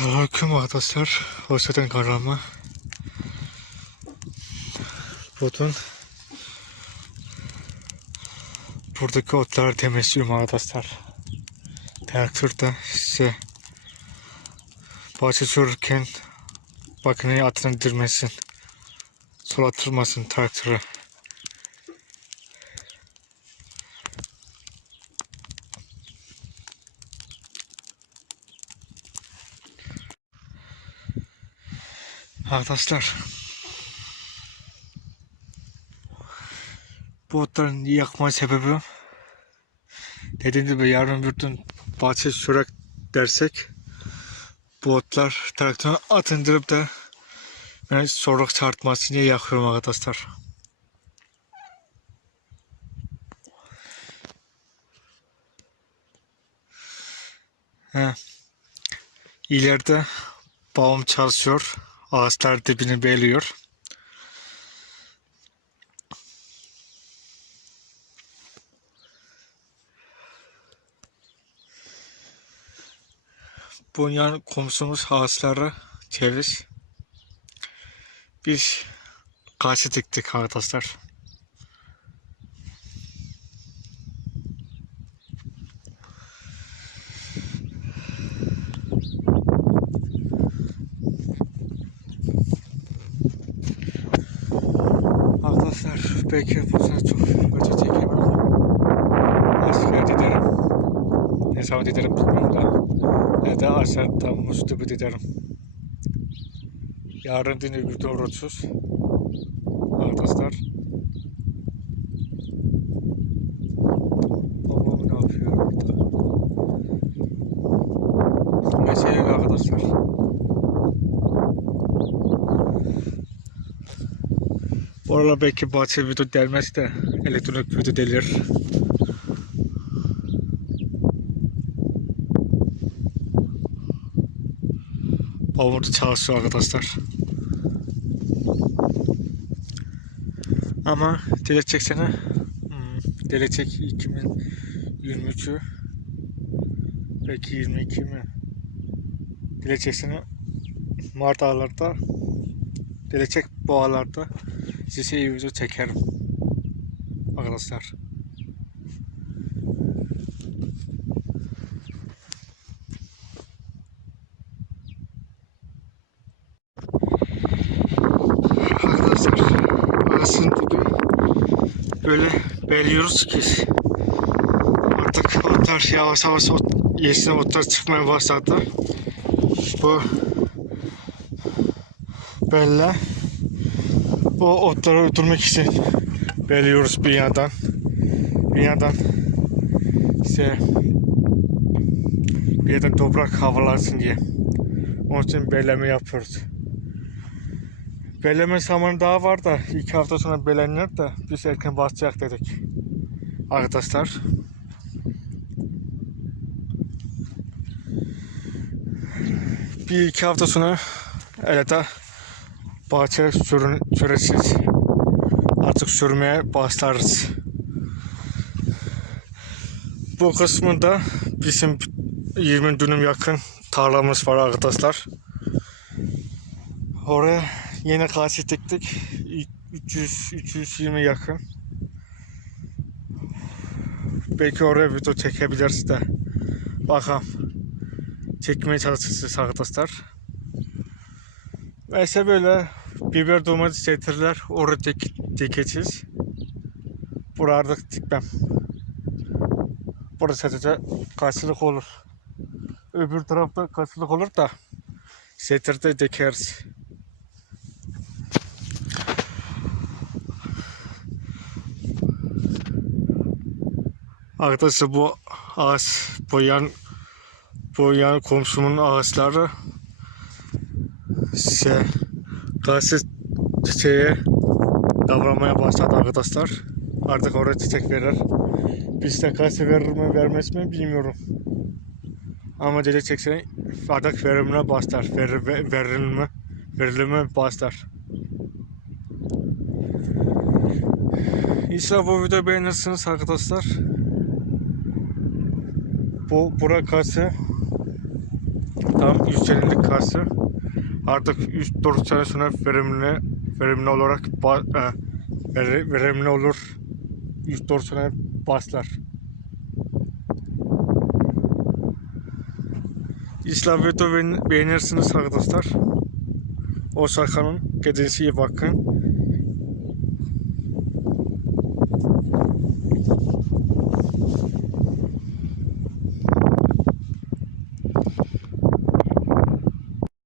Selamünaleyküm arkadaşlar. Hoş geldin kanalıma. Bugün buradaki otları temizliyorum arkadaşlar. Traktörde size bahçe sürürken makineyi atını dirmesin. Sol attırmasın traktörü. Arkadaşlar bu otların yakma sebebi dediğim gibi yarın bir gün bahçe sürek dersek bu otlar traktörü atındırıp da beni soruk çarpmasın diye yakıyorum arkadaşlar. He. İleride babam çalışıyor. Ağaçlar dibini beliyor. Bu yan komşumuz ağaçları ceviz. Biz karşı diktik arkadaşlar. Arkadaşlar belki sene çok acı çekemem. Giderim. Ne zaman giderim bilmiyorum da. Ya da aşağıda Mustafa giderim. Yarın yine bir doğrultusuz. Arkadaşlar. Babam ne yapıyor burada? Mesele arkadaşlar. Aralar belki bahçe video gelmez de elektronik video. Babam orada çalışıyor arkadaşlar. Ama gelecek sene hmm, gelecek 2023'ü belki 22 mi? Gelecek sene Mart aylarda gelecek bu aylarda size iyi video çekerim. Arkadaşlar. Arkadaşlar gibi böyle belliyoruz ki artık otlar yavaş yavaş ot, yeşil otlar çıkmaya başladı. Bu belli o otları öldürmek için belliyoruz bir yandan. Bir yandan işte bir yandan toprak havalansın diye. Onun için belleme yapıyoruz. Belleme zamanı daha var da iki hafta sonra belenler de biz erken basacak dedik. Arkadaşlar. Bir iki hafta sonra elete bahçe sürün, süresiz artık sürmeye başlarız. Bu kısmında bizim 20 dönüm yakın tarlamız var arkadaşlar. Oraya yeni karşı diktik. 300 320 yakın. Belki oraya video çekebiliriz de. Bakalım. Çekmeye çalışacağız arkadaşlar. Neyse böyle biber domates getirdiler. Orada dik, dikeceğiz. Burada dikmem. Burada sadece karşılık olur. Öbür tarafta karşılık olur da getirde dikeriz. Arkadaşlar bu ağaç, bu yan, bu yan komşumun ağaçları şey, karşı çiçeğe davranmaya başladı arkadaşlar. Artık oraya çiçek verir. Biz de karşı verir mi vermez mi bilmiyorum. Ama gelecek sene artık verimine başlar. Verir, ver- verilme, verilme başlar. İnşallah bu videoyu beğenirsiniz arkadaşlar. Bu bura karşı Tam yükselindik kası. Artık 3-4 sene sonra verimli verimli olarak e, veri- verimli olur. 3-4 sene başlar. Beğen- beğenirsiniz arkadaşlar. O şarkının kendinize iyi bakın.